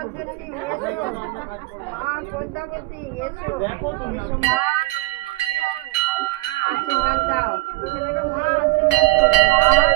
জগৎজননী এসো, মা পদ্মাবতী এসো, এসো মা, আশীর্বাদ দাও ছেলেকে, মা আশীর্বাদ করো মা।